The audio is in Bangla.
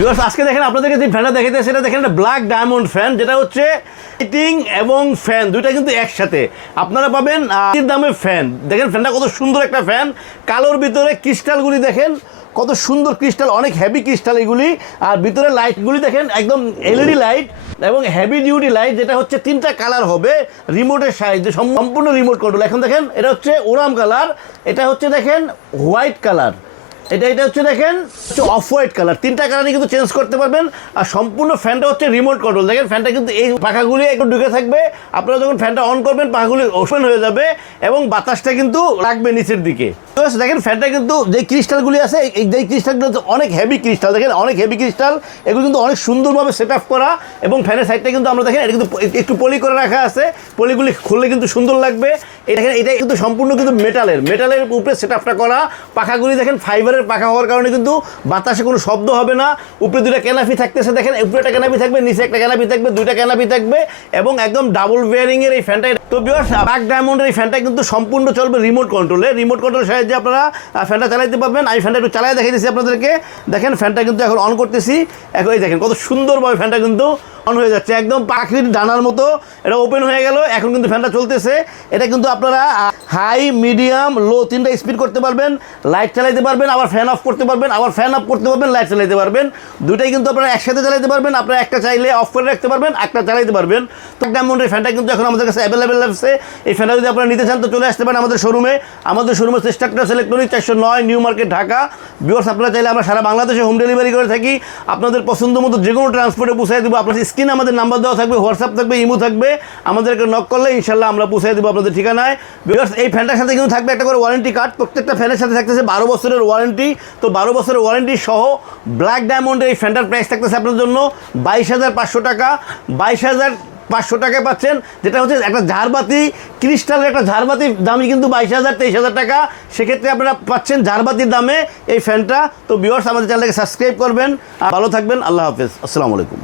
ভিউয়ার্স আজকে দেখেন আপনাদেরকে যে ফ্যানটা দেখাতে সেটা দেখেন একটা ব্ল্যাক ডায়মন্ড ফ্যান যেটা হচ্ছে লাইটিং এবং ফ্যান দুইটা কিন্তু একসাথে। আপনারা পাবেন এর দামে ফ্যান দেখেন ফ্যানটা কত সুন্দর একটা ফ্যান কালোর ভিতরে ক্রিস্টালগুলি দেখেন, কত সুন্দর ক্রিস্টাল, অনেক হেভি ক্রিস্টাল এগুলি। আর ভিতরে লাইটগুলি দেখেন, একদম এলইডি লাইট এবং হেভি ডিউটি লাইট যেটা হচ্ছে তিনটা কালার হবে রিমোটের সাহায্যে সম- সম্পূর্ণ রিমোট কন্ট্রোল এখন দেখেন, এটা হচ্ছে ওরাম কালার এটা হচ্ছে দেখেন হোয়াইট কালার এটা এটা হচ্ছে দেখেন, হচ্ছে অফ হোয়াইট কালার তিনটা কালারই কিন্তু চেঞ্জ করতে পারবেন। আর সম্পূর্ণ ফ্যানটা হচ্ছে রিমোট কন্ট্রোল দেখেন ফ্যানটা কিন্তু এই পাখাগুলি একটু ঢুকে থাকবে। আপনারা যখন ফ্যানটা অন করবেন, পাখাগুলি ওপেন হয়ে যাবে এবং বাতাসটা কিন্তু লাগবে নিচের দিকে। দেখেন ফ্যানটা কিন্তু যে ক্রিস্টালগুলি আছে, এই যে ক্রিস্টালগুলো অনেক হেভি ক্রিস্টাল দেখেন, অনেক হেভি ক্রিস্টাল এগুলো কিন্তু অনেক সুন্দরভাবে সেট আপ করা এবং ফ্যানের সাইডটা কিন্তু আমরা দেখেন, এটা কিন্তু একটু পলি করে রাখা আছে। পলিগুলি খুললে কিন্তু সুন্দর লাগবে। এটা এটা কিন্তু সম্পূর্ণ কিন্তু মেটালের মেটালের উপরে সেট আপটা করা। পাখাগুলি দেখেন ফাইবারের পাখা হওয়ার কারণে কিন্তু বাতাসে কোনো শব্দ হবে না। উপরে দুইটা ক্যানাপি থাকতেছে, দেখেন, উপরে একটা ক্যানাপি থাকবে, নিচে একটা ক্যানাপি থাকবে, দুইটা ক্যানাপি থাকবে, এবং একদম ডাবল বেয়ারিং এর এই ফ্যানটা তো বিয়ার ব্যাক ডায়মন্ডের এই ফ্যানটা কিন্তু সম্পূর্ণ চলবে রিমোট কন্ট্রোলে রিমোট কন্ট্রোলের সাহায্যে আপনারা ফ্যানটা চালাইতে পারবেন। আমি ফ্যানটা একটু চালাই দেখাই দিচ্ছি আপনাদেরকে। দেখেন ফ্যানটা কিন্তু এখন অন করতেছি। এখন এই দেখেন, কত সুন্দরভাবে ফ্যানটা কিন্তু অন হয়ে যাচ্ছে। একদম পাখির ডানার মতো। এটা ওপেন হয়ে গেল, এখন কিন্তু ফ্যানটা চলতেছে। এটা কিন্তু আপনারা হাই, মিডিয়াম, লো, তিনটা স্পিড করতে পারবেন লাইট চালাইতে পারবেন, আবার ফ্যান অফ করতে পারবেন, আবার ফ্যান অফ করতে পারবেন লাইট চালাইতে পারবেন। দুটাই কিন্তু আপনারা একসাথে চালাইতে পারবেন, আপনারা একটা চাইলে অফ করে রাখতে পারবেন, একটা চালাইতে পারবেন। তো ডায়মন্ডের ফ্যানটা কিন্তু এখন আমাদের কাছে অ্যাভেলেবেল আছে। এই ফ্যানটা যদি আপনারা নিতে চান, তো চলে আসতে পারেন আমাদের শোরুমে আমাদের শোরুমে হচ্ছে স্টার্টাস ইলেকট্রনিক চারশো নয় নিউ মার্কেট ঢাকা। বিওর্স আপনারা চাইলে আমরা সারা বাংলাদেশে হোম ডেলিভারি করে থাকি। আপনাদের পছন্দ মতো যে কোনো ট্রান্সপোর্টে পৌঁছাই দেবো। আপনার স্ক্রিনে আমাদের নাম্বার দেওয়া থাকবে হোয়াটসঅ্যাপ থাকবে ইমো থাকবে। আমাদেরকে নক করলে ইনশাল্লাহ আমরা পৌঁছাই দেবো আপনাদের ঠিকানায়। বিকজ এই ফ্যানটার সাথে কিন্তু থাকবে একটা করে ওয়ারেন্টি কার্ড প্রত্যেকটা ফ্যানের সাথে থাকতেছে বারো বছরের ওয়ারেন্টি তো বারো বছরের ওয়ারেন্টি সহ ব্ল্যাক ডায়মন্ডের এই ফ্যানটার প্রাইস থাকতেছে আপনার জন্য বাইশ হাজার পাঁচশো টাকা। বাইশ হাজার পাঁচশো টাকায় পাচ্ছেন, যেটা হচ্ছে একটা ঝাড়বাতি ক্রিস্টালের একটা ঝাড়বাতি দামই কিন্তু বাইশ হাজার, তেইশ হাজার টাকা। সেক্ষেত্রে আপনারা পাচ্ছেন ঝাড়বাতির দামে এই ফ্যানটা। তো বিয়ার্স আমাদের চ্যানেলকে সাবস্ক্রাইব করবেন। আর ভালো থাকবেন, আল্লাহ হাফেজ। আসসালামু আলাইকুম।